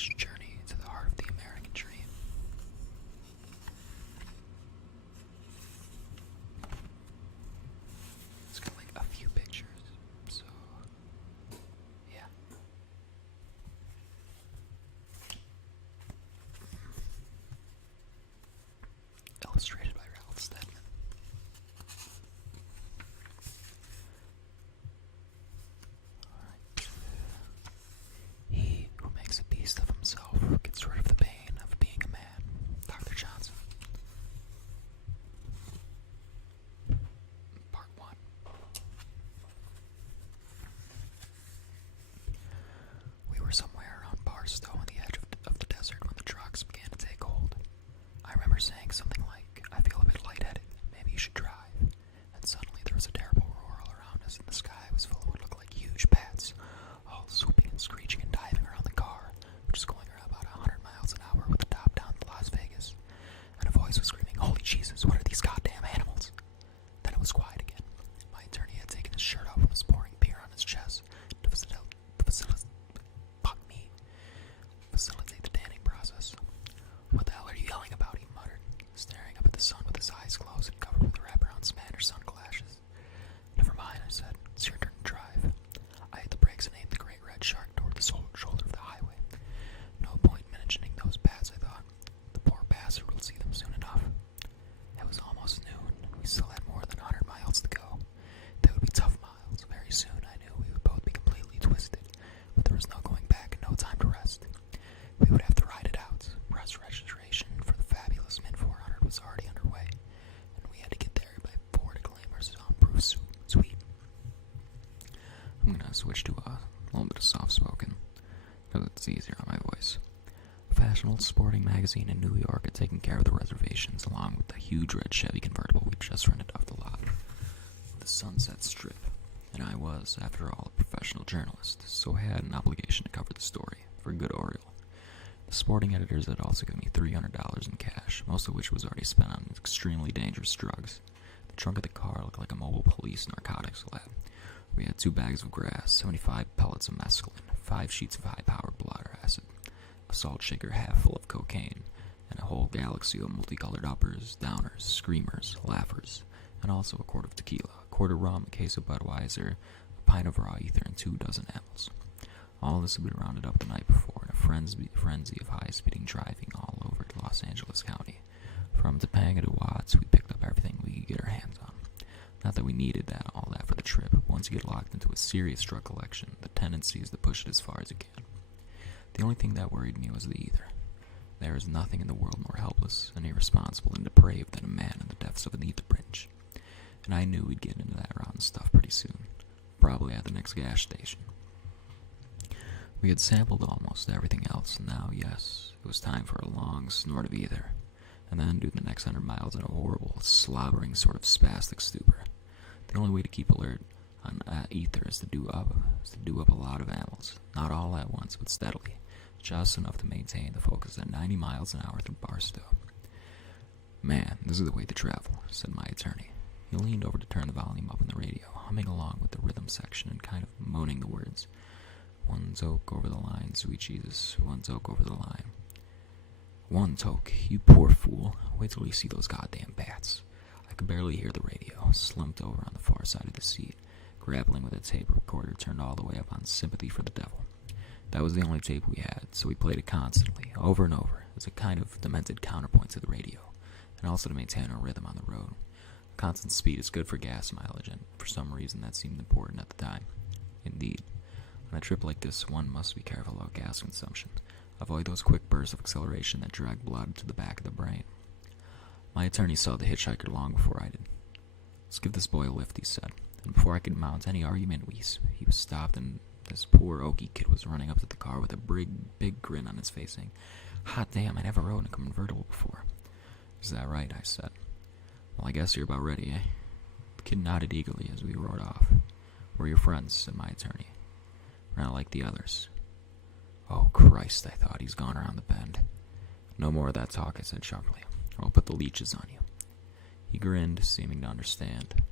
far-fetched journey to the heart of the American dream. It's got like a few pictures, so yeah. Illustrated by Ralph Steadman. He who makes a beast of himself gets rid of the pain of being a man. Dr. Johnson. Part 1. We were somewhere around Barstow on the edge of the desert when the drugs began to take hold. I remember saying something like, I feel a bit lightheaded, maybe you should drive. And suddenly there was a terrible roar all around us, and the sky was full of what looked like huge bats, all swooping and screeching and diving around the car, which was going around about 100 miles an hour with the top down to Las Vegas. And a voice was screaming, "Holy Jesus, what are these goddamn animals?" Then it was quiet again. My attorney had taken his shirt off and was pouring beer on his chest to facilitate the tanning process. "What the hell are you yelling about?" he muttered, staring up at the sun with his eyes closed and covered with wraparound Spanish sunglasses. "Never mind," I said. "It's your turn to drive." I hit the brakes and aimed the great red shark toward the shoulder of the highway. No point mentioning those bats, I thought. The poor bastard will see them soon enough. It was almost noon, and we still had more than 100 miles to go. They would be tough miles. Very soon, I knew we would both be completely twisted, but there was no going back and no time to rest. We would have to ride it out. Press registration for the fabulous Mint 400 was already underway, and we had to get there by 4 to claim our soundproof suite. I'm gonna switch to a little bit of soft-spoken, because it's easier on my voice. A fashionable sporting magazine in New York had taken care of the reservations, along with the huge red Chevy convertible we just rented off the lot, the Sunset Strip. And I was, after all, a professional journalist, so I had an obligation to cover the story, for good or ill. The sporting editors had also given me $300 in cash, most of which was already spent on extremely dangerous drugs. The trunk of the car looked like a mobile police narcotics lab. We had 2 bags of grass, 75 pellets of mescaline, 5 sheets of high-powered blotter acid, a salt shaker half full of cocaine, and a whole galaxy of multicolored uppers, downers, screamers, laughers, and also a quart of tequila, a quart of rum, a case of Budweiser, a pint of raw ether, and 2 dozen apples. All this had been rounded up the night before in a frenzy of high-speeding driving all over Los Angeles County. From Topanga to Watts, we picked up everything we could get our hands on. Not that we needed all that for the trip, but once you get locked into a serious drug collection, the tendency is to push it as far as you can. The only thing that worried me was the ether. There is nothing in the world more helpless and irresponsible and depraved than a man in the depths of an ether binge. And I knew we'd get into that rotten stuff pretty soon, probably at the next gas station. We had sampled almost everything else, and now, yes, it was time for a long snort of ether, and then do the next 100 miles in a horrible, slobbering sort of spastic stupor. The only way to keep alert on ether is to do up a lot of amyls, not all at once, but steadily, just enough to maintain the focus at 90 miles an hour through Barstow. "Man, this is the way to travel," said my attorney. He leaned over to turn the volume up on the radio, humming along with the rhythm section and kind of moaning the words. "One toke over the line, sweet Jesus, 1 toke over the line." 1 toke, you poor fool. Wait till you see those goddamn bats. I could barely hear the radio, slumped over on the far side of the seat, grappling with a tape recorder turned all the way up on Sympathy for the Devil. That was the only tape we had, so we played it constantly, over and over, as a kind of demented counterpoint to the radio, and also to maintain our rhythm on the road. Constant speed is good for gas mileage, and for some reason that seemed important at the time. Indeed. On a trip like this, one must be careful about gas consumption. Avoid those quick bursts of acceleration that drag blood to the back of the brain. My attorney saw the hitchhiker long before I did. "Let's give this boy a lift," he said. And before I could mount any argument, he was stopped, and this poor Okie kid was running up to the car with a big grin on his face, saying, "Hot damn, I never rode in a convertible before." "Is that right?" I said. "Well, I guess you're about ready, eh?" The kid nodded eagerly as we rode off. "We're your friends," said my attorney. "We're not like the others." Oh, Christ, I thought, he's gone around the bend. "No more of that talk," I said sharply, "or I'll put the leeches on you." He grinned, seeming to understand,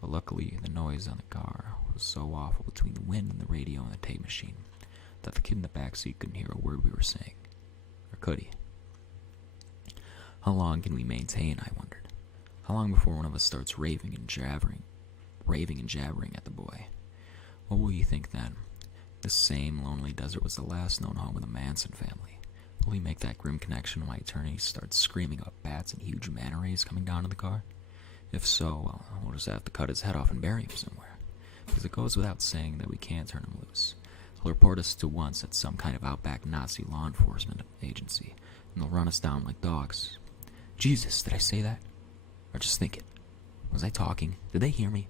but luckily the noise on the car was so awful between the wind and the radio and the tape machine that the kid in the backseat couldn't hear a word we were saying. Or could he? How long can we maintain, I wondered. How long before one of us starts raving and jabbering at the boy? What will he think then? This same lonely desert was the last known home of the Manson family. Will he make that grim connection when my attorney starts screaming about bats and huge manta rays coming down to the car? If so, well, we'll just have to cut his head off and bury him somewhere. Because it goes without saying that we can't turn him loose. They'll report us to once at some kind of outback Nazi law enforcement agency, and they'll run us down like dogs. Jesus, did I say that? Or just think it. Was I talking? Did they hear me?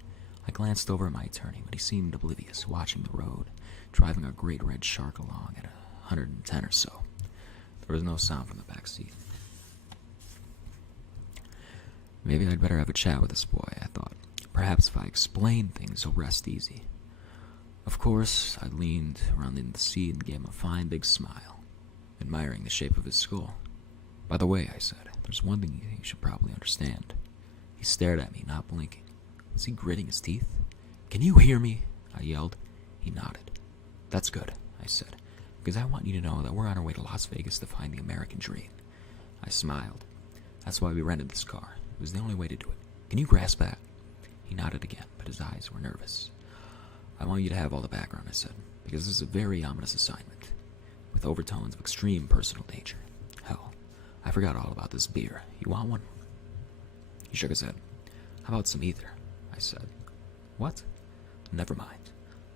I glanced over at my attorney, but he seemed oblivious, watching the road, driving a great red shark along at 110 or so. There was no sound from the back seat. Maybe I'd better have a chat with this boy, I thought. Perhaps if I explain things, he'll rest easy. Of course, I leaned around in the seat and gave him a fine big smile, admiring the shape of his skull. By the way, I said, there's one thing you should probably understand. He stared at me, not blinking. Was he gritting his teeth? Can you hear me? I yelled. He nodded. That's good, I said, because I want you to know that we're on our way to Las Vegas to find the American dream. I smiled. That's why we rented this car. It was the only way to do it. Can you grasp that? He nodded again, but his eyes were nervous. I want you to have all the background, I said, because this is a very ominous assignment, with overtones of extreme personal danger. Hell, I forgot all about this beer. You want one? He shook his head. How about some ether? I said. What? Never mind.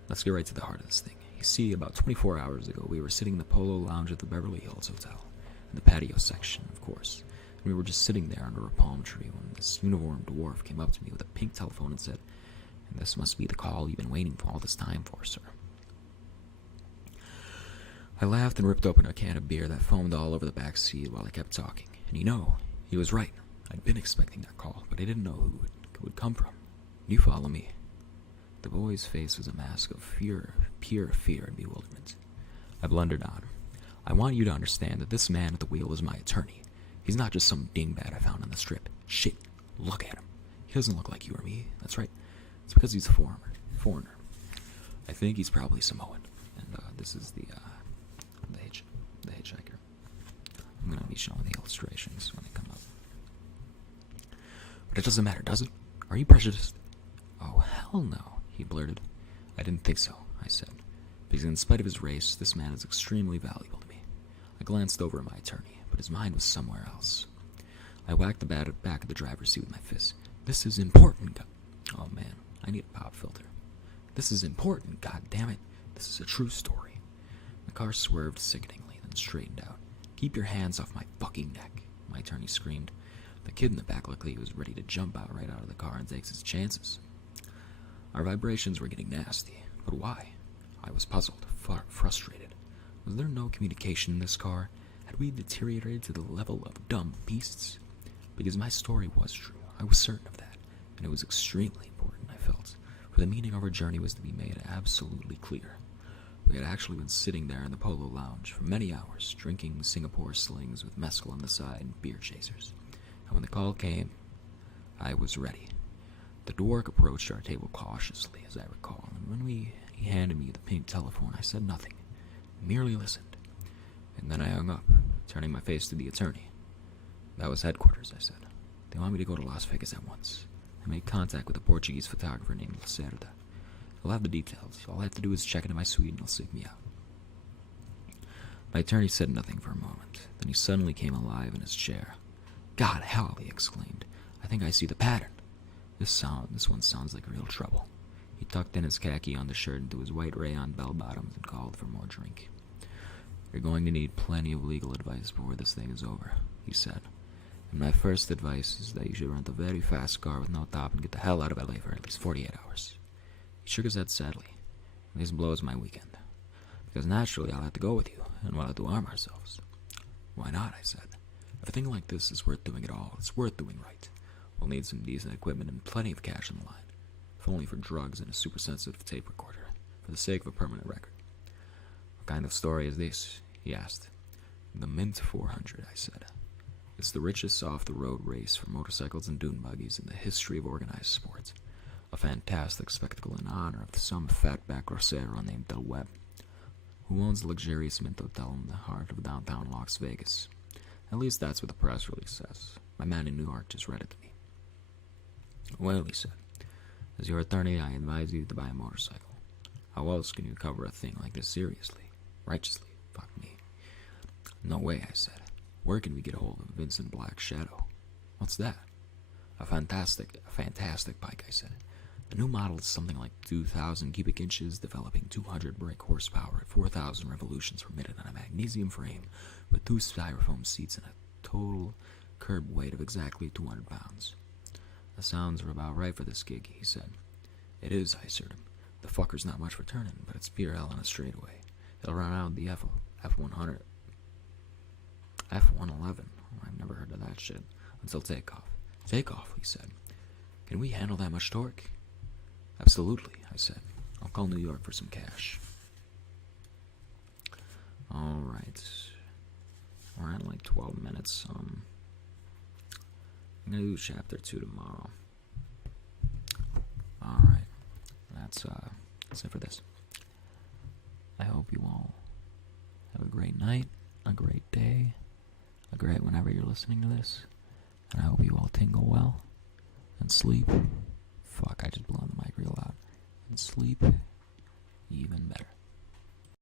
Let's get right to the heart of this thing. You see, about 24 hours ago, we were sitting in the Polo Lounge at the Beverly Hills Hotel, in the patio section, of course. And we were just sitting there under a palm tree when this uniformed dwarf came up to me with a pink telephone and said, "And this must be the call you've been waiting for all this time for, sir." I laughed and ripped open a can of beer that foamed all over the back seat while I kept talking. And he was right. I'd been expecting that call, but I didn't know who it would come from. You follow me? The boy's face was a mask of pure fear and bewilderment. I blundered on. I want you to understand that this man at the wheel is my attorney. He's not just some dingbat I found on the strip. Shit, look at him. He doesn't look like you or me. That's right. It's because he's a foreigner. I think he's probably Samoan. And this is the hitchhiker. I'm going to be showing the illustrations when they come up. But it doesn't matter, does it? Are you prejudiced? Oh, hell no, he blurted. I didn't think so, I said, because in spite of his race, this man is extremely valuable to me. I glanced over at my attorney, but his mind was somewhere else. I whacked the back of the driver's seat with my fist. This is important. Oh man, I need a pop filter. This is important, god damn it. This is a true story. The car swerved sickeningly, then straightened out. Keep your hands off my fucking neck, my attorney screamed. The kid in the back looked like he was ready to jump right out of the car and take his chances. Our vibrations were getting nasty, but why? I was puzzled, frustrated. Was there no communication in this car? Had we deteriorated to the level of dumb beasts? Because my story was true, I was certain of that, and it was extremely important, I felt, for the meaning of our journey was to be made absolutely clear. We had actually been sitting there in the Polo Lounge for many hours, drinking Singapore slings with mescal on the side and beer chasers. And when the call came, I was ready. The dwarf approached our table cautiously, as I recall, and when he handed me the pink telephone, I said nothing, merely listened. And then I hung up, turning my face to the attorney. That was headquarters, I said. They want me to go to Las Vegas at once. I made contact with a Portuguese photographer named Lacerda. I'll have the details. All I have to do is check into my suite and he'll seek me out. My attorney said nothing for a moment. Then he suddenly came alive in his chair. God, hell, he exclaimed. I think I see the pattern. This one sounds like real trouble. He tucked in his khaki undershirt into his white rayon bell-bottoms and called for more drink. You're going to need plenty of legal advice before this thing is over, he said. And my first advice is that you should rent a very fast car with no top and get the hell out of LA for at least 48 hours. He shook his head sadly. This blows my weekend. Because naturally I'll have to go with you, and we'll have to arm ourselves. Why not, I said. If a thing like this is worth doing at all, it's worth doing right. We'll need some decent equipment and plenty of cash on the line. If only for drugs and a super sensitive tape recorder, for the sake of a permanent record. What kind of story is this? He asked. The Mint 400, I said. It's the richest off-the-road race for motorcycles and dune buggies in the history of organized sports. A fantastic spectacle in honor of some fatback Rosero named Del Webb. who owns a luxurious mint hotel in the heart of downtown Las Vegas. At least that's what the press release says. My man in New York just read it to me. Well, he said, as your attorney, I advise you to buy a motorcycle. How else can you cover a thing like this seriously? Righteously? Fuck me. No way, I said. Where can we get a hold of Vincent Black's Shadow? What's that? A fantastic bike, I said. The new model is something like 2,000 cubic inches, developing 200 brake horsepower at 4,000 revolutions per minute on a magnesium frame with 2 styrofoam seats and a total curb weight of exactly 200 pounds. The sounds are about right for this gig, he said. It is, I assured him. The fucker's not much for turning, but it's pure hell on a straightaway. It'll run out the F100. F111. I've never heard of that shit. Until takeoff. Takeoff, he said. Can we handle that much torque? Absolutely, I said. I'll call New York for some cash. Alright. We're at like 12 minutes. I'm gonna do chapter 2 tomorrow. Alright. That's it for this. I hope you all have a great night, a great day, a great whenever you're listening to this. And I hope you all tingle well and sleep. Fuck, I just blew on the mic real loud. And sleep even better.